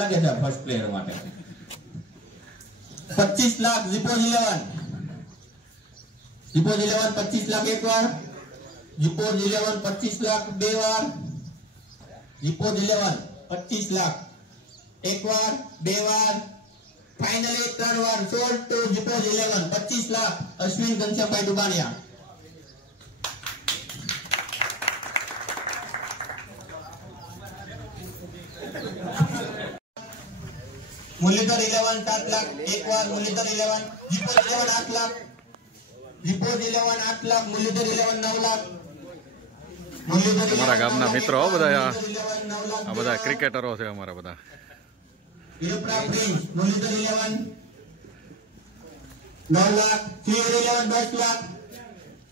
લાગે છે first player માટે 25 લાખ જીપોજ 11 25 લાખ એક વાર જીપોજ 11 25 લાખ બે વાર જીપોજ 11 25 લાખ એક વાર બે વાર ફાઇનલી ત્રણ વાર સોલ્ડ ટુ જીપોજ 11 25 લાખ અશ્વિન ઘનશ્યામભાઈ દુબાણિયા मुरलीधर 11 7 लाख एक बार मुरलीधर 11 जीपोज 11 8 लाख जीपोज 11 8 लाख मुरलीधर 11 9 लाख मुरलीधर हमारा गामना मित्रों બધા આ બધા ક્રિકેટરો છે અમારા બધા વીરપ્રા Prince Muralidhar 11 9 lakh clear 11 10 lakh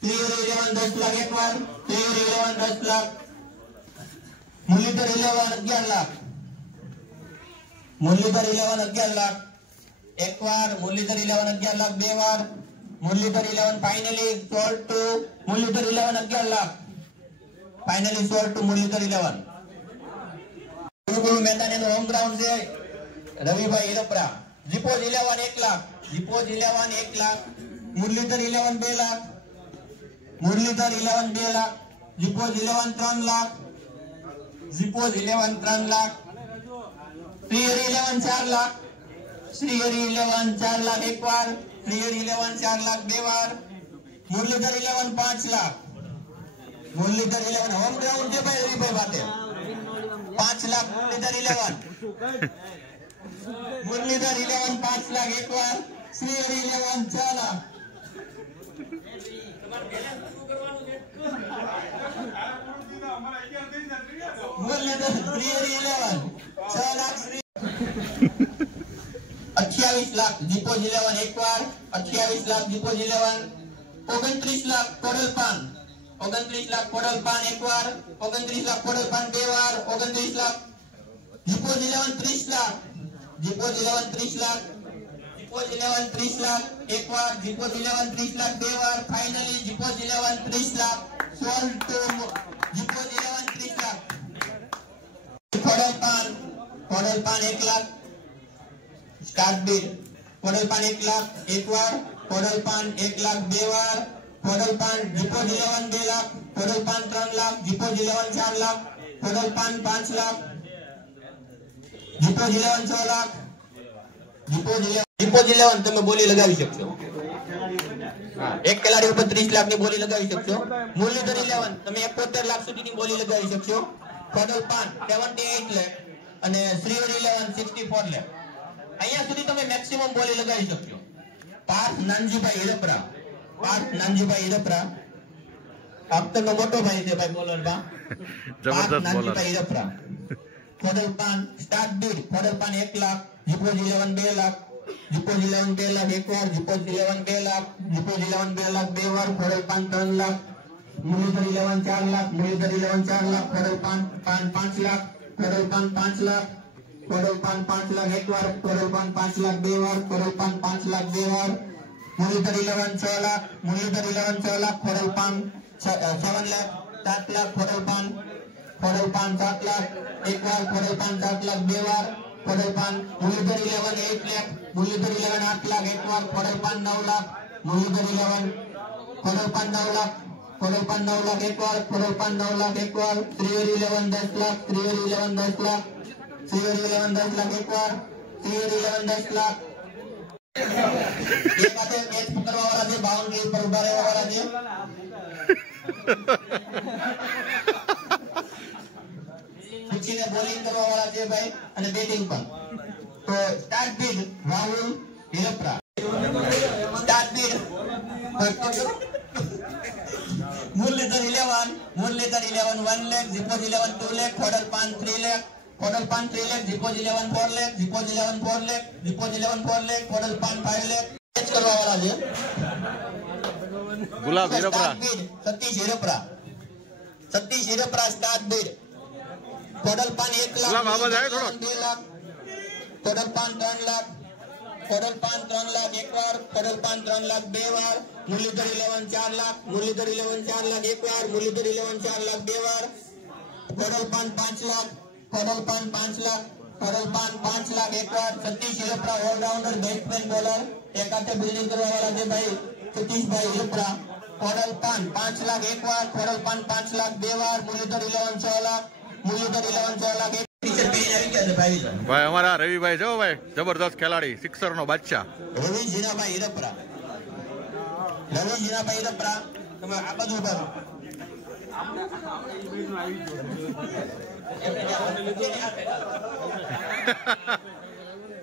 clear 11 10 lakh એક વાર ક્લિયર 11 10 લાખ मुरलीधर 11 11 लाख मुरलीधर 11 11 लाख एक बार मुरलीधर 11 11 लाख बे बार Muralidhar 11 finally sold to Muralidhar 11 11 lakh finally sold to Muralidhar 11 Gurukul मैदान एनो होम ग्राउंड છે રવિભાઈ હિરપરા જીપોજ 11 1 લાખ જીપોજ 11 1 લાખ मुरलीधर 11 2 लाख मुरलीधर 11 2 लाख जीपोज 11 3 लाख जीपोज 11 3 लाख श्रीहरि 11 4 लाख श्रीहरि 11 4 लाख एक बार श्रीहरि 11 4 लाख बे बार मुरलीधर 11 5 लाख मुरलीधर 11 होम ग्राउंड છે ભાઈ રવિભાઈ બાતે 5 लाख मुरलीधर 11 5 लाख एक बार श्रीहरि 11 4 लाख मुरलीधर श्रीहरि 11 6 लाख 28 लाख जीपोज 11 एक बार 28 लाख जीपोज 11 29 लाख कोडल पान 29 लाख कोडल पान एक बार 29 लाख कोडल पान बे बार 29 लाख जीपोज 11 30 लाख जीपोज 11 30 लाख जीपोज 11 30 लाख एक बार जीपोज 11 30 लाख बे बार फाइनली जीपोज 11 30 लाख सोल्ड टू जीपोज 11 30 लाख कोडल पान 1 लाख स्टार्ट बिड कोडल पान 1 लाख एक बार कोडल पान 1 लाख बे बार कोडल पान जीपोज 11 2 लाख कोडल पान 3 लाख जीपोज 11 4 लाख कोडल पान 5 लाख जीपोज 11 6 लाख जीपोज 11 તમે બોલી લગાવી શકશો એક ખેલાડી ઉપર 30 લાખ ની બોલી લગાવી શકશો મુરલીધર 11 તમે 71 લાખ સુધીની બોલી લગાવી શકશો કોડલ પાન 78 લાખ અને શ્રીહરિ 11 64 લાખ અહીંયા સુધી તમે મેક્સિમમ બોલી લગાવી શકશો પાર્થ નાનજીભાઈ હિરપરા આપતનો મોટો ભાઈ છે ભાઈ બોલરમાં જબરદસ્ત બોલર હિરપરા કોડલ પાન સ્ટાર્ટ બીડ કોડલ પાન 1 લાખ જીપોજ 11 2 લાખ જીપોજ 11 2 લાખ એક વાર જીપોજ 11 2 લાખ જીપોજ 11 2 લાખ બે વાર કોડલ પાન 3 લાખ मुरलीधर 11 4 लाख मुरलीधर 11 4 लाख कोडल पान 5 लाख कोडल पान 5 लाख कोडल पान 5 लाख एक बार कोडल पान 5 लाख बे बार कोडल पान 5 लाख बे बार मुरलीधर 11 6 लाख मुरलीधर 11 6 लाख कोडल पान 7 लाख 7 लाख कोडल पान 7 लाख एक बार कोडल पान 7 लाख बे बार कोडल पान मुरलीधर 11 8 लाख मुरलीधर 11 8 लाख एक बार कोडल पान 9 लाख मुरलीधर 11 कोडल पान 9 लाख कोडल पान 9 लाख एक बार कोडल पान 9 लाख एक बार श्रीहरि 11 10 लाख श्रीहरि 11 10 लाख श्रीहरि 11 10 लाख एक बार श्रीहरि 11 10 लाख ये बातें मैच पकड़वा वाला છે બાઉન્ડરી ઉપર ઉભા રહેવા વાળા છે પૂછીને બોલિંગ કરવા વાળા છે ભાઈ અને બેટિંગ પણ તો સ્ટાર્ટ બીડ રાહુલ હિરપરા સ્ટાર્ટ બીડ मुरलीधर 11 1 लाख जीपोज 11 2 लाख कोडल पान 3 लाख जीपोज 11 4 लाख जीपोज 11 4 लाख जीपोज 11 4 लाख कोडल पान 5 लाख मैच करवा वाला છે ગુલાબ હિરપરા સતીશ હિરપરા સ્ટાર્ટ બીડ कोडल पान 1 लाख ગુલાબ આવાજ આવે થોડો 2 लाख कोडल पान 3 लाख कोडल पान 3 लाख एक बार कोडल पान 3 लाख बे बार मुरलीधर 11 4 लाख मुरलीधर 11 4 लाख एक बार मुरलीधर 11 4 लाख बे बार कोडल पान 5 लाख कोडल पान 5 लाख कोडल पान 5 5 लाख एक बार। Satish Hirpara all-rounder batsman bowler एक हाथे बिल्डिंग करने वाला है भाई सतीश भाई हिरपरा। खोडल पान 5 लाख एक बार। खोडल पान 5 लाख 2 बार। मुरलीधर 11 6 लाख। मुरलीधर 11 6 लाख ભાઈ અમારા રવિભાઈ જો ભાઈ જબરદસ્ત ખેલાડી સિક્સર નો બાદશાહ રવિ જીનાભાઈ હિરપરા। રવિ જીનાભાઈ હિરપરા તમે આ બાજુ ઉભા રહો।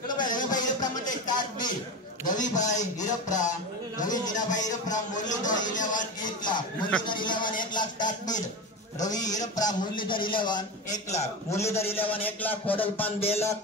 ચલો ભાઈ રવિભાઈ હિરપરા માટે સ્ટાર્ટ બી રવિભાઈ હિરપરા। રવિ જીનાભાઈ હિરપરા મુરલીધર 11 1 લાખ। મુરલીધર 11 1 લાખ સ્ટાર્ટ બીડ રવિ હિરપરા। મુરલીધર 11 1 લાખ। મુરલીધર 11 1 લાખ। ખોડલ પાન 2 લાખ।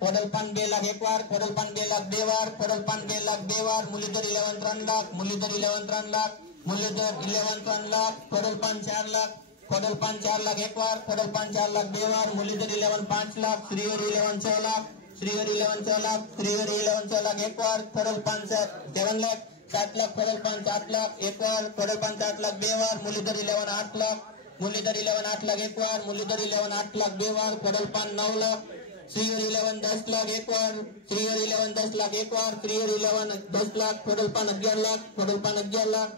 ખોડલ પાન 2 લાખ એક વાર। ખોડલ પાન 2 લાખ 2 વાર। ખોડલ પાન 2 લાખ 2 વાર। મુરલીધર 11 3 લાખ। મુરલીધર 11 3 લાખ। મુરલીધર 11 3 લાખ। ખોડલ પાન 4 લાખ। ખોડલ પાન 4 લાખ એક વાર। ખોડલ પાન 4 લાખ 2 વાર। મુરલીધર 11 5 લાખ। શ્રીહરિ 11 6 લાખ। શ્રીહરિ 11 6 લાખ। શ્રીહરિ 11 6 લાખ એક વાર। ખોડલ પાન 7 લાખ 7 લાખ। ખોડલ પાન 7 લાખ એક વાર। ખોડલ પાન 7 લાખ 2 વાર। મુરલીધર 11 8 લાખ। મુરલીધર 11 8 લાખ એક વાર। મુરલીધર 11 8 લાખ 2 વાર। ખોડલ પાન 9 લાખ। શ્રીહરિ 11 10 લાખ એક વાર। શ્રીહરિ 11 10 લાખ એક વાર। શ્રીહરિ 11 10 લાખ। ખોડલ પાન 11 લાખ। ખોડલ પાન 11 લાખ।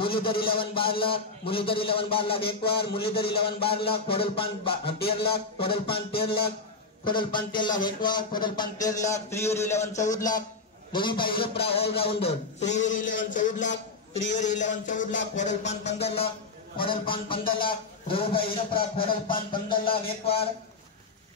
મુરલીધર 11 12 લાખ। મુરલીધર 11 12 લાખ એક વાર। મુરલીધર 11 12 લાખ। ખોડલ પાન 13 લાખ। ખોડલ પાન 13 લાખ। ખોડલ પાન 13 લાખ એક વાર। ખોડલ પાન 13 લાખ। શ્રીહરિ 11 14 લાખ। રવિભાઈ હિરપરા ઓલરાઉન્ડર શ્રીહરિ 11 14 લાખ। શ્રીહરિ 11 14 લાખ। ખોડલ પાન 15 લાખ। ખોડલ પાન 15 લાખ। રવિભાઈ હિરપરા ખોડલ પાન 15 લાખ એક વાર।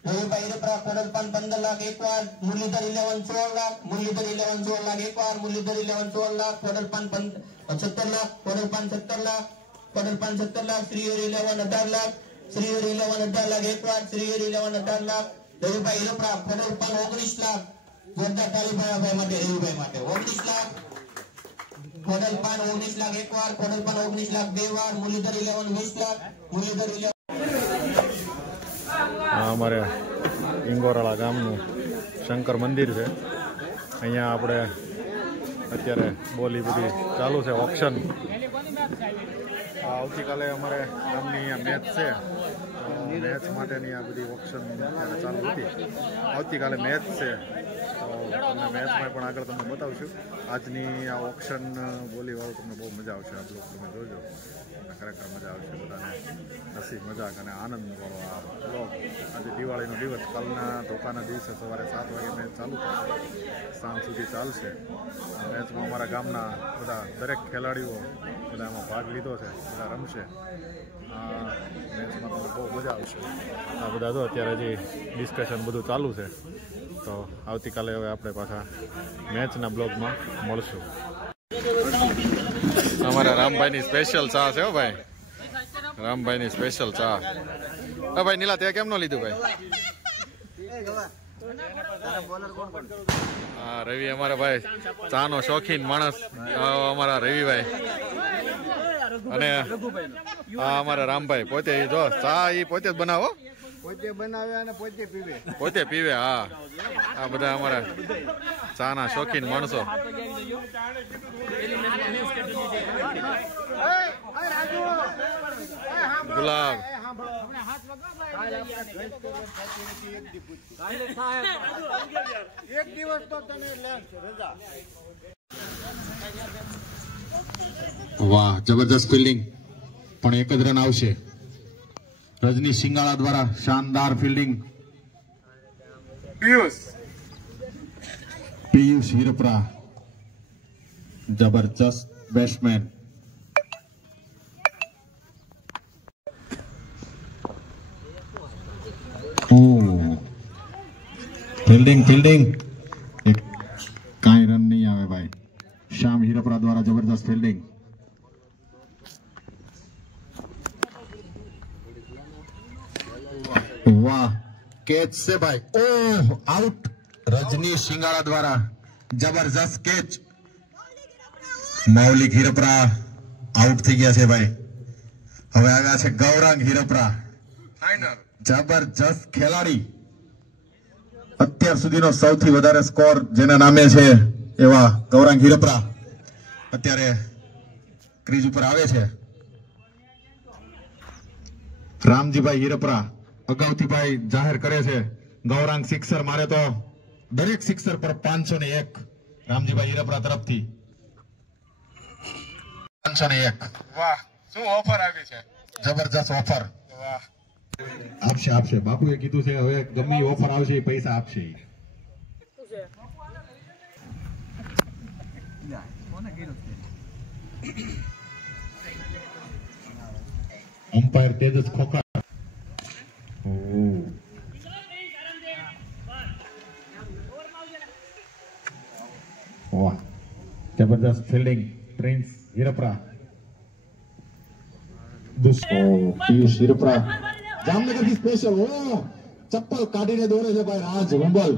રવિભાઈ હિરપરા ખોડલ પાન 15 લાખ એક વાર। મુરલીધર 11 16 લાખ। મુરલીધર 11 16 લાખ એક વાર। મુરલીધર 11 16 લાખ। ખોડલ પાન 17 લાખ। ખોડલ પાન 17 લાખ। ખોડલ પાન 17 લાખ। શ્રીહરિ 11 18 લાખ। શ્રીહરિ 11 18 લાખ એક વાર। શ્રીહરિ 11 18 લાખ। રવિભાઈ હિરપરા ખોડલ પાન 19 લાખ। જોરદાર તાળી ભાઈ માટે રવિભાઈ માટે 19 લાખ। ખોડલ પાન 19 લાખ એક વાર। ખોડલ પાન 19 લાખ 2 વાર। મુરલીધર 11 20 લાખ। મુરલીધર 11 અમારે ઇંગોરાળા ગામનું શંકર મંદિર છે। અહીંયા આપણે અત્યારે બોલી બધી ચાલુ છે ઓપ્શન। આવતીકાલે અમારે ગામની મેચ છે। મેચ માટેની આ બધી ઓપ્શન અત્યારે ચાલુ હતી। આવતીકાલે મેચ છે તો તમને મેચમાં પણ આગળ તમને બતાવશું। આજની આ ઓપ્શન બોલી વાળું તમને બહુ મજા આવશે। આ બ્લોગ તમે જોજો, ખરેખર મજા આવશે। બધાને હસી મજાક અને આનંદ વાળો આ બ્લોગ। આજે દિવાળીનો દિવસ, કાલના ધોકાના દિવસે સવારે 7 વાગે મેચ ચાલુ થશે, સાંજ સુધી ચાલશે। મેચમાં અમારા ગામના બધા દરેક ખેલાડીઓ બધા એમાં ભાગ લીધો છે, બધા રમશે। આ મેચમાં તમને બહુ મજા આવશે। આ બધા તો અત્યારે હજી ડિસ્કશન બધું ચાલુ છે, તો આવતીકાલે હવે આપણે પાછા મેચના બ્લોગમાં મળશું। અમારા રામભાઈની સ્પેશિયલ ચા છે હો ભાઈ, રામભાઈની સ્પેશિયલ ચા। હા ભાઈ નીલા તે કેમ ન લીધું ભાઈ? હા રવિ અમારા ભાઈ ચાનો શોખીન માણસ અમારા રવિભાઈ, અને હા અમારા રામભાઈ પોતે જો ચા એ પોતે જ બનાવો, પોતે બનાવે અને પોતે પીવે, પોતે પીવે। હા આ બધા અમારા ચાના શોખીન માણસો। ગુલાબ એક દિવસ તો તને રજા। વાહ જબરદસ્ત ફિલ્ડિંગ, પણ એક જ રન આવશે। રજની સિંગાળા દ્વારા શાનદાર ફિલ્ડિંગ। પિયુષ હિરપરા જબરજસ્ત બેટ્સમેન। ફિલ્ડિંગ ફિલ્ડિંગ કાંઈ રન નહીં આવે ભાઈ। શ્યામ હિરપરા દ્વારા જબરદસ્ત ફિલ્ડિંગ। વાહ કેચ છે ભાઈ, ઓહ આઉટ। રજની સિંગાળા દ્વારા જબરજસ્ત કેચ। મૌલિક હિરપરા આઉટ થઈ ગયા છે ભાઈ। હવે આવ્યા છે ગૌરાંગ હિરપરા, જબરજસ્ત ખેલાડી। અત્યાર સુધીનો સૌથી વધારે સ્કોર જેના નામે છે એવા ગૌરાંગ હિરપરા અત્યારે ક્રીજ ઉપર આવે છે। રામજીભાઈ હિરપરા અગાઉથી ભાઈ જાહેર કરે છે ગૌરાંગ સિક્સર મારે તો દરેક સિક્સર પર 501 રામજીભાઈ હીરપરા તરફથી 501. વાહ, શું ઓફર આવી છે? જબરજસ્ત ઓફર. વાહ, આપશે બાપુએ કીધું છે હવે ગમે ઓફર આવશે એ પૈસા આપશે. અમ્પાયર તેજસ ખોખર. વાહ, જબરદસ્ત ફિલ્ડિંગ પ્રિન્સ હીરપરા. પિયુષ હીરપરા જામનગરથી સ્પેશિયલ. ઓ ચપ્પલ કાઢીને દોરે છે ભાઈ રાજ હુંબલ.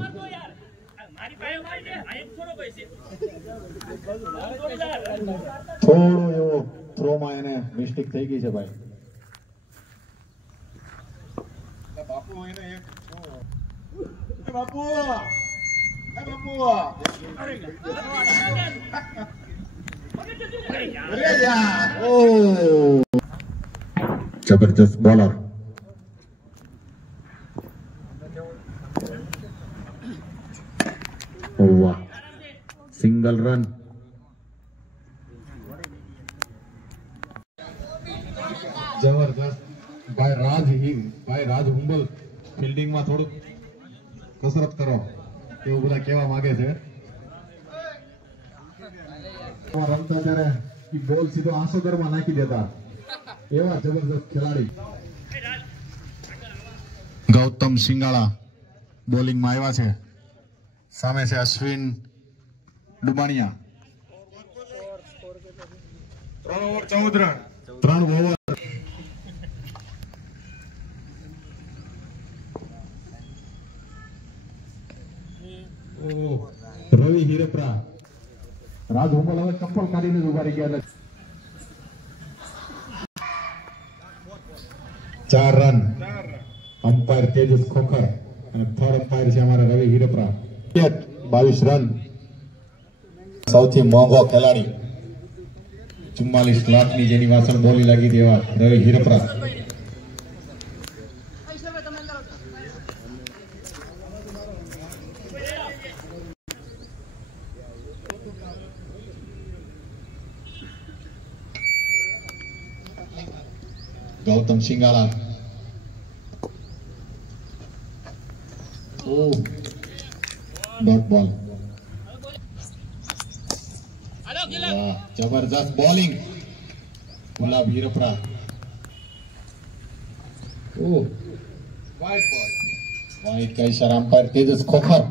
થોડો એવો થ્રોમાં એને મિસ્ટેક થઈ ગઈ છે ભાઈ. બાપુ એને એક બાપુ બાપુ અરે યાર. ઓ જબરજસ્ત બોલર. વાહ, સિંગલ રન. જબરદસ્ત ભાઈ રાજ હુંબલ ફિલ્ડિંગમાં થોડુંક કસરત કરો એવું બધા કહેવા માંગે છે. રમતા ત્યારે બોલ સીધો આસોદરમાં નાખી દેતા એવા જબરદસ્ત ખેલાડી. ગૌતમ સિંગાળા બોલિંગમાં આવ્યા છે. સામે છે અશ્વિન ડુબાણિયા. 3 ઓવર 14 રન. 3 ઓવર. રવિ હીરપરા. રાજ હુંબલ હવે ચપ્પલ કાઢીને ઉભા રહી ગયા. 4 રન. અમ્પાયર તેજસ ખોખર અને થર્ડ અમ્પાયર છે અમારા રવિ હીરપરા. 22 રન. સૌથી મોંઘો ખેલાડી 44 લાખની જેની વાસણ બોલી લાગી દેવા રવિ હીરપરા. ગૌતમ સિંગાલા. ડોટ બોલ. જબરજસ્ત બોલિંગ ગુલાબ હીરપરા. વાઇડ કઈ સર અમ્પાયર તેજસ ખોખર.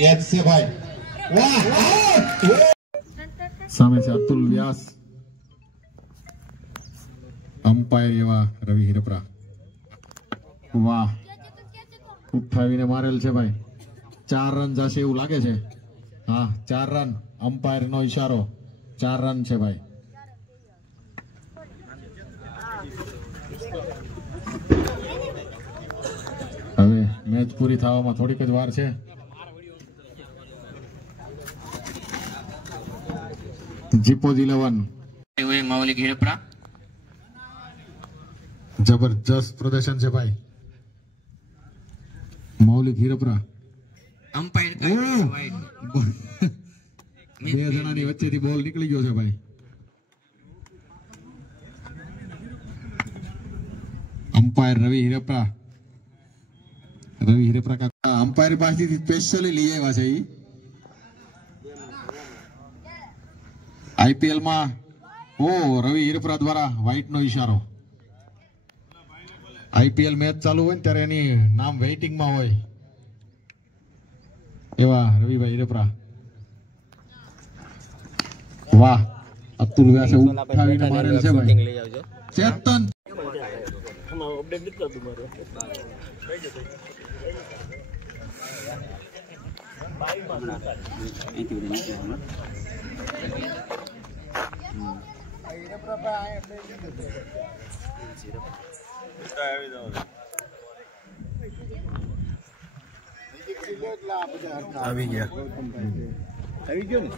કેચ છે ભાઈ. વાહ, સામે છે અતુલ વ્યાસ. અમ્પાયર એવા રવિ હીરપરા. વાહ, ઉઠાવીને મારેલ છે ભાઈ. 4 રન જશે એવું લાગે છે. હા, 4 રન. અમ્પાયર નો ઈશારો 4 રન છે ભાઈ. હવે મેચ પૂરી થવામાં થોડીક જ વાર છે. જીપોજ 11 મૌલિક હીરપરા. જબરજસ્ત પ્રદર્શન છે ભાઈ. મૌલિક હીરપરા. અમ્પાયર બે જણાની વચ્ચેથી બોલ નીકળી ગયો છે ભાઈ. અમ્પાયર રવિ હીરપરા. કાકા અમ્પાયર પાસેથી સ્પેશિયલી લઈ આવ્યા છે. આઈપીએલ માં રવિ હીરપરા દ્વારા વ્હાઈટ નો ઈશારો. આઈપીએલ મેચ ચાલુ હોય ને ત્યારે એની નામ વેઇટિંગમાં હોય એવા રવિભાઈ હીરપરા. વાહ, અતુલ વ્યાસે ઉઠાવીને મારેલ છે ભાઈ. ચેતન. આવી ગયા. આવી ગયો ને.